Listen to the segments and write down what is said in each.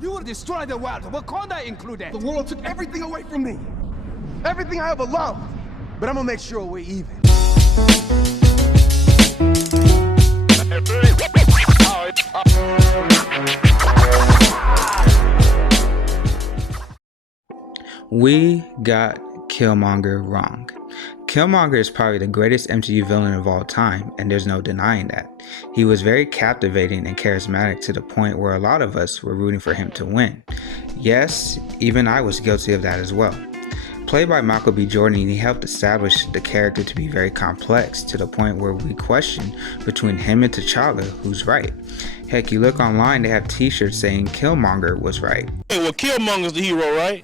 You will destroy the world, Wakanda included. The world took everything away from me. Everything I ever loved. But I'm gonna make sure we're even. We got Killmonger wrong. Killmonger is probably the greatest MCU villain of all time, and there's no denying that. He was very captivating and charismatic to the point where a lot of us were rooting for him to win. Yes, even I was guilty of that as well. Played by Michael B. Jordan, he helped establish the character to be very complex to the point where we question between him and T'Challa who's right. Heck, you look online, they have t-shirts saying Killmonger was right. Hey, well, Killmonger's the hero, right?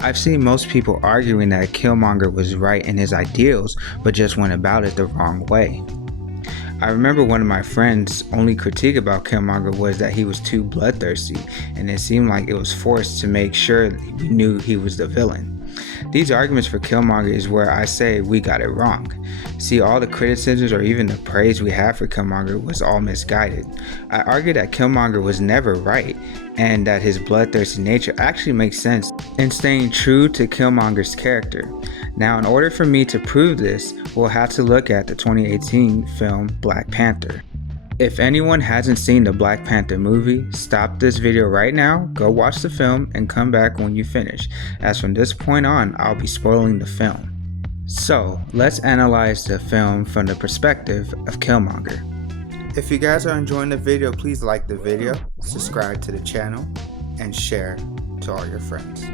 I've seen most people arguing that Killmonger was right in his ideals, but just went about it the wrong way. I remember one of my friends' only critique about Killmonger was that he was too bloodthirsty, and it seemed like it was forced to make sure we knew he was the villain. These arguments for Killmonger is where I say we got it wrong. See, all the criticisms or even the praise we have for Killmonger was all misguided. I argue that Killmonger was never right, and that his bloodthirsty nature actually makes sense in staying true to Killmonger's character. Now, in order for me to prove this, we'll have to look at the 2018 film Black Panther. If anyone hasn't seen the Black Panther movie, stop this video right now, go watch the film, and come back when you finish, as from this point on, I'll be spoiling the film. So, let's analyze the film from the perspective of Killmonger. If you guys are enjoying the video, please like the video, subscribe to the channel, and share to all your friends.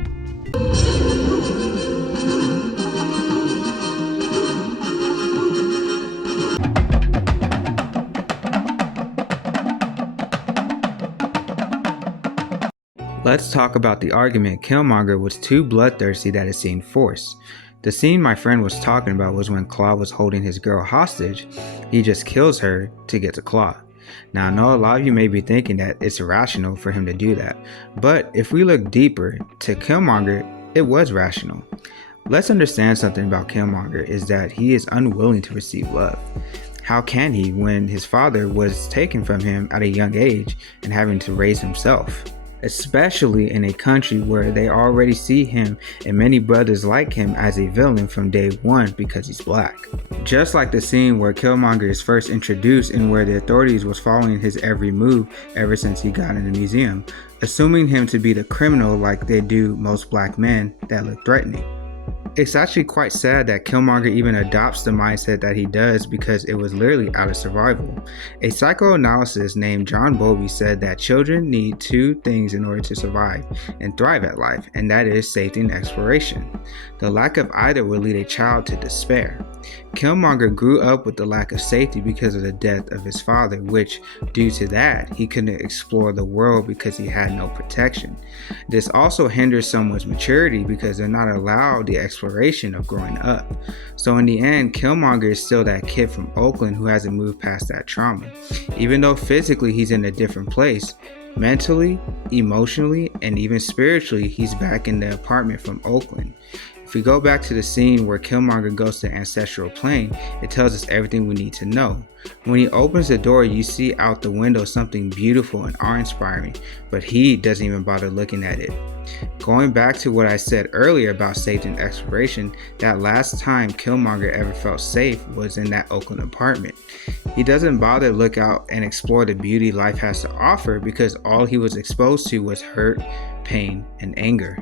Let's talk about the argument Killmonger was too bloodthirsty that it seemed forced. The scene my friend was talking about was when Claw was holding his girl hostage. He just kills her to get to Claw. Now, I know a lot of you may be thinking that it's irrational for him to do that, but if we look deeper, to Killmonger, it was rational. Let's understand something about Killmonger is that he is unwilling to receive love. How can he when his father was taken from him at a young age and having to raise himself? Especially in a country where they already see him and many brothers like him as a villain from day one because he's black. Just like the scene where Killmonger is first introduced and where the authorities was following his every move ever since he got in the museum, assuming him to be the criminal like they do most black men that look threatening. It's actually quite sad that Killmonger even adopts the mindset that he does because it was literally out of survival. A psychoanalyst named John Bowlby said that children need two things in order to survive and thrive at life, and that is safety and exploration. The lack of either will lead a child to despair. Killmonger grew up with the lack of safety because of the death of his father, which, due to that, he couldn't explore the world because he had no protection. This also hinders someone's maturity because they're not allowed the exploration of growing up. So in the end, Killmonger is still that kid from Oakland who hasn't moved past that trauma. Even though physically he's in a different place, mentally, emotionally, and even spiritually, he's back in the apartment from Oakland. If we go back to the scene where Killmonger goes to the ancestral plane, it tells us everything we need to know. When he opens the door, you see out the window something beautiful and awe-inspiring, but he doesn't even bother looking at it. Going back to what I said earlier about safety and exploration, that last time Killmonger ever felt safe was in that Oakland apartment. He doesn't bother to look out and explore the beauty life has to offer because all he was exposed to was hurt, pain, and anger.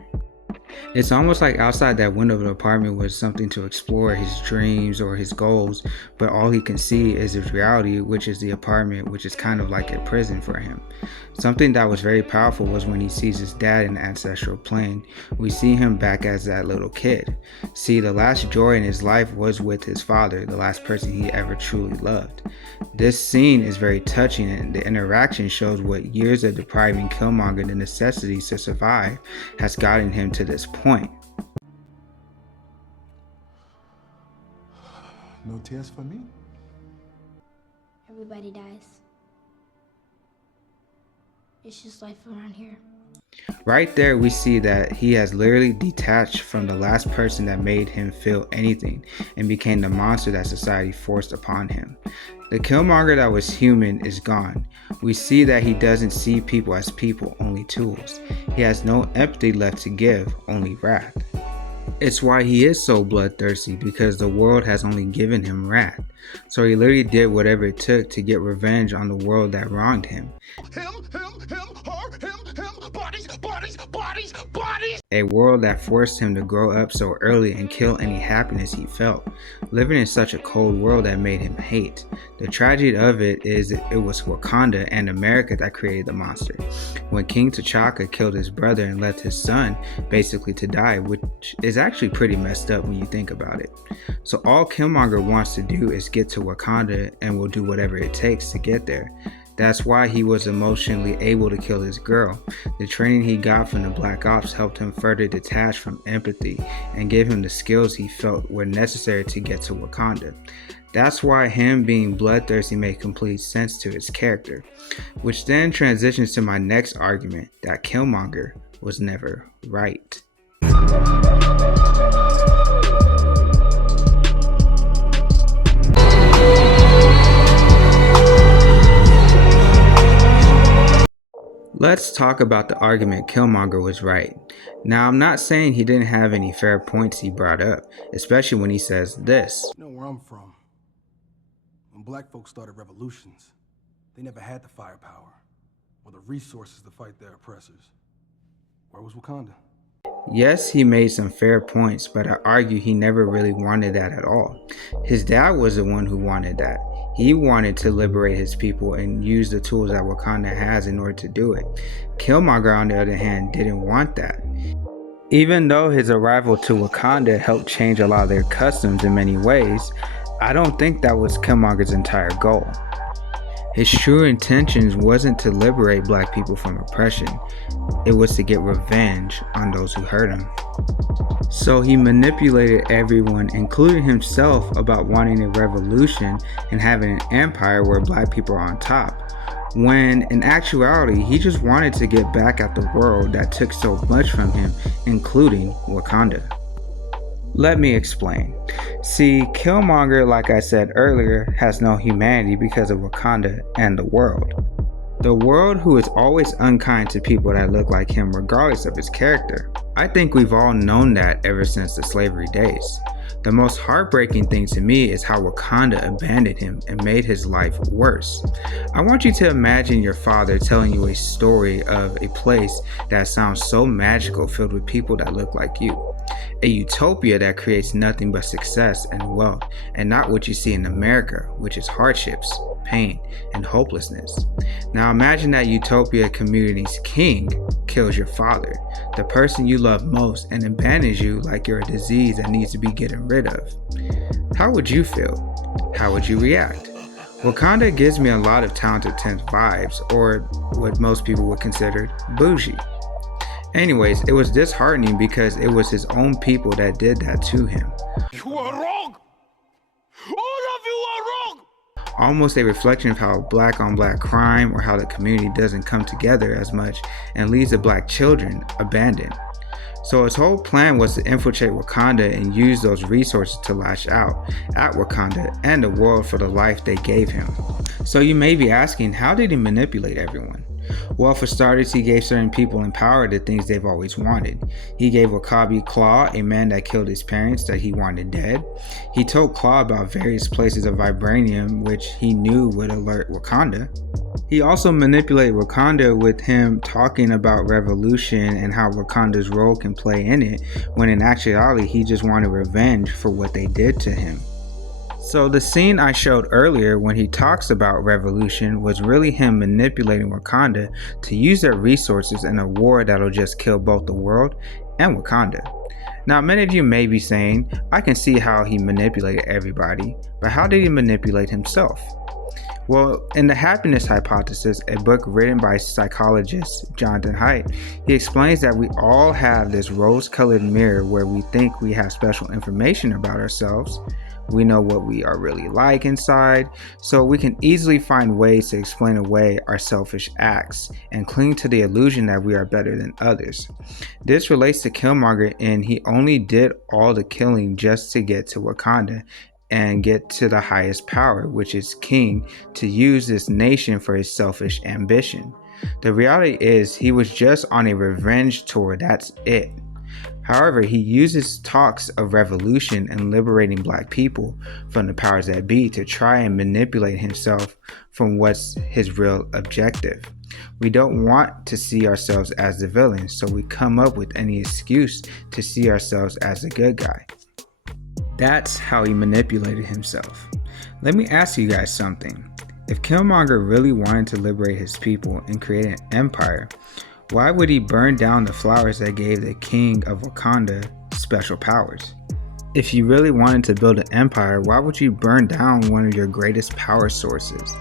It's almost like outside that window of the apartment was something to explore his dreams or his goals, but all he can see is his reality, which is the apartment, which is kind of like a prison for him. Something that was very powerful was when he sees his dad in the ancestral plane. We see him back as that little kid. See, the last joy in his life was with his father, the last person he ever truly loved. This scene is very touching, and the interaction shows what years of depriving Killmonger the necessities to survive has gotten him to this point. No tears for me? Everybody dies. It's just life around here. Right there we see that he has literally detached from the last person that made him feel anything and became the monster that society forced upon him. The Killmonger that was human is gone. We see that he doesn't see people as people, only tools. He has no empathy left to give, only wrath. It's why he is so bloodthirsty, because the world has only given him wrath. So he literally did whatever it took to get revenge on the world that wronged him. A world that forced him to grow up so early and kill any happiness he felt, living in such a cold world that made him hate. The tragedy of it is it was Wakanda and America that created the monster. When King T'Chaka killed his brother and left his son basically to die, which is actually pretty messed up when you think about it. So all Killmonger wants to do is get to Wakanda and will do whatever it takes to get there. That's why he was emotionally able to kill his girl. The training he got from the Black Ops helped him further detach from empathy and gave him the skills he felt were necessary to get to Wakanda. That's why him being bloodthirsty made complete sense to his character, which then transitions to my next argument that Killmonger was never right. Let's talk about the argument Killmonger was right. Now, I'm not saying he didn't have any fair points he brought up, especially when he says this. You know where I'm from. When black folks started revolutions, they never had the firepower or the resources to fight their oppressors. Where was Wakanda? Yes, he made some fair points, but I argue he never really wanted that at all. His dad was the one who wanted that. He wanted to liberate his people and use the tools that Wakanda has in order to do it. Killmonger, on the other hand, didn't want that. Even though his arrival to Wakanda helped change a lot of their customs in many ways, I don't think that was Killmonger's entire goal. His true intentions wasn't to liberate black people from oppression. It was to get revenge on those who hurt him. So he manipulated everyone, including himself, about wanting a revolution and having an empire where black people are on top, when in actuality he just wanted to get back at the world that took so much from him, including Wakanda. Let me explain. See, Killmonger, like I said earlier, has no humanity because of Wakanda and the world. The world who is always unkind to people that look like him regardless of his character. I think we've all known that ever since the slavery days. The most heartbreaking thing to me is how Wakanda abandoned him and made his life worse. I want you to imagine your father telling you a story of a place that sounds so magical, filled with people that look like you. A utopia that creates nothing but success and wealth, and not what you see in America, which is hardships, pain, and hopelessness. Now imagine that utopia community's king kills your father, the person you love most, and abandons you like you're a disease that needs to be getting rid of. How would you feel? How would you react? Wakanda gives me a lot of Talented 10 vibes, or what most people would consider bougie. Anyways, it was disheartening because it was his own people that did that to him. You are wrong! All of you are wrong! Almost a reflection of how black on black crime, or how the community doesn't come together as much and leaves the black children abandoned. So his whole plan was to infiltrate Wakanda and use those resources to lash out at Wakanda and the world for the life they gave him. So you may be asking, how did he manipulate everyone? Well, for starters, he gave certain people in power the things they've always wanted. He gave W'Kabi Claw, a man that killed his parents that he wanted dead. He told Claw about various places of vibranium which he knew would alert Wakanda. He also manipulated Wakanda with him talking about revolution and how Wakanda's role can play in it, when in actuality he just wanted revenge for what they did to him. So the scene I showed earlier when he talks about revolution was really him manipulating Wakanda to use their resources in a war that'll just kill both the world and Wakanda. Now many of you may be saying, I can see how he manipulated everybody, but how did he manipulate himself? Well, in the Happiness Hypothesis, a book written by psychologist Jonathan Haidt, he explains that we all have this rose-colored mirror where we think we have special information about ourselves. We know what we are really like inside, so we can easily find ways to explain away our selfish acts and cling to the illusion that we are better than others. This relates to Killmonger, and he only did all the killing just to get to Wakanda and get to the highest power, which is king, to use this nation for his selfish ambition. The reality is he was just on a revenge tour, that's it. However, he uses talks of revolution and liberating black people from the powers that be to try and manipulate himself from what's his real objective. We don't want to see ourselves as the villain, so we come up with any excuse to see ourselves as the good guy. That's how he manipulated himself. Let me ask you guys something. If Killmonger really wanted to liberate his people and create an empire, why would he burn down the flowers that gave the king of Wakanda special powers? If you really wanted to build an empire, why would you burn down one of your greatest power sources?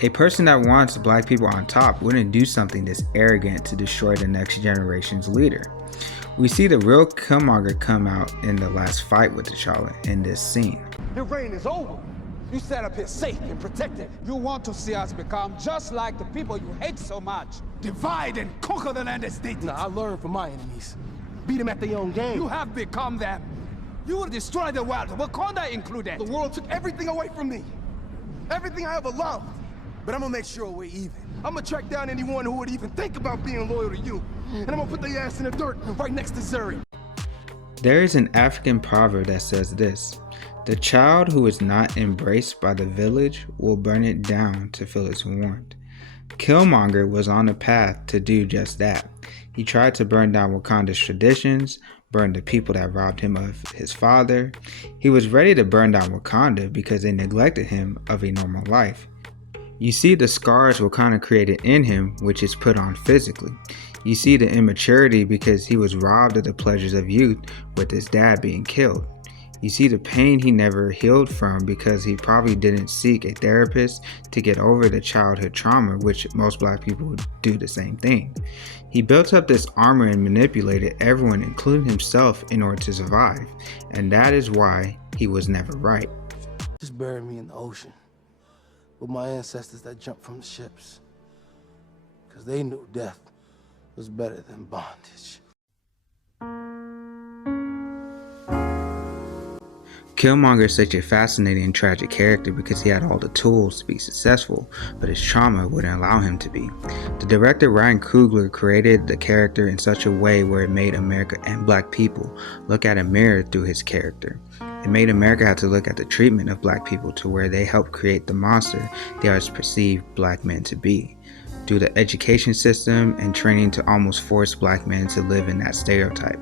A person that wants black people on top wouldn't do something this arrogant to destroy the next generation's leader. We see the real Killmonger come out in the last fight with T'Challa in this scene. Your reign is over. You set up here safe and protected. You want to see us become just like the people you hate so much. Divide and conquer the land as stated. Nah, I learned from my enemies. Beat them at their own game. You have become them. You will destroy the world, Wakanda included. The world took everything away from me. Everything I ever loved. But I'm gonna make sure we're even. I'm gonna track down anyone who would even think about being loyal to you. And I'm gonna put their ass in the dirt right next to Zuri. There is an African proverb that says this: the child who is not embraced by the village will burn it down to feel its warmth. Killmonger was on the path to do just that. He tried to burn down Wakanda's traditions, burn the people that robbed him of his father. He was ready to burn down Wakanda because they neglected him of a normal life. You see the scars Wakanda created in him, which is put on physically. You see the immaturity because he was robbed of the pleasures of youth with his dad being killed. You see the pain he never healed from because he probably didn't seek a therapist to get over the childhood trauma, which most black people do the same thing. He built up this armor and manipulated everyone, including himself, in order to survive. And that is why he was never right. Just bury me in the ocean with my ancestors that jumped from the ships. Because they knew death was better than bondage. Killmonger is such a fascinating and tragic character because he had all the tools to be successful, but his trauma wouldn't allow him to be. The director Ryan Coogler created the character in such a way where it made America and black people look at a mirror through his character. It made America have to look at the treatment of black people to where they helped create the monster they always perceived black men to be. Through the education system and training to almost force black men to live in that stereotype.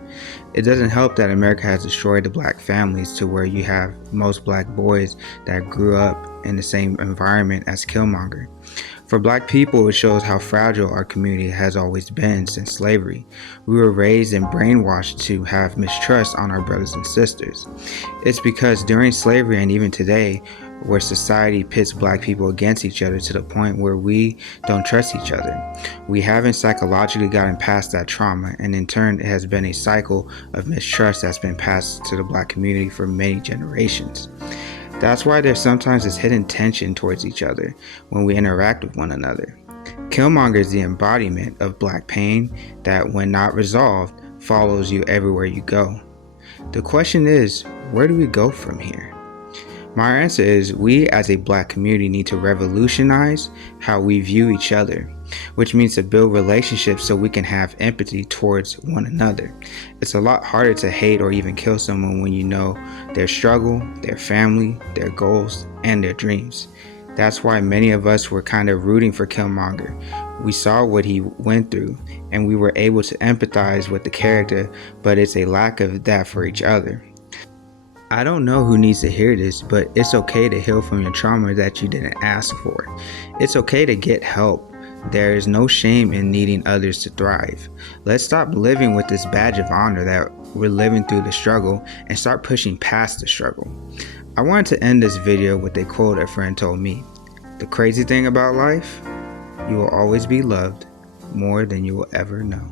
It doesn't help that America has destroyed the black families to where you have most black boys that grew up in the same environment as Killmonger. For black people, it shows how fragile our community has always been since slavery. We were raised and brainwashed to have mistrust on our brothers and sisters. It's because during slavery and even today, where society pits black people against each other to the point where we don't trust each other. We haven't psychologically gotten past that trauma, and in turn it has been a cycle of mistrust that's been passed to the black community for many generations. That's why there's sometimes this hidden tension towards each other when we interact with one another. Killmonger is the embodiment of black pain that, when not resolved, follows you everywhere you go. The question is, where do we go from here? My answer is we as a black community need to revolutionize how we view each other, which means to build relationships so we can have empathy towards one another. It's a lot harder to hate or even kill someone when you know their struggle, their family, their goals, and their dreams. That's why many of us were kind of rooting for Killmonger. We saw what he went through and we were able to empathize with the character, but it's a lack of that for each other. I don't know who needs to hear this, but it's okay to heal from your trauma that you didn't ask for. It's okay to get help. There is no shame in needing others to thrive. Let's stop living with this badge of honor that we're living through the struggle and start pushing past the struggle. I wanted to end this video with a quote a friend told me. The crazy thing about life, you will always be loved more than you will ever know.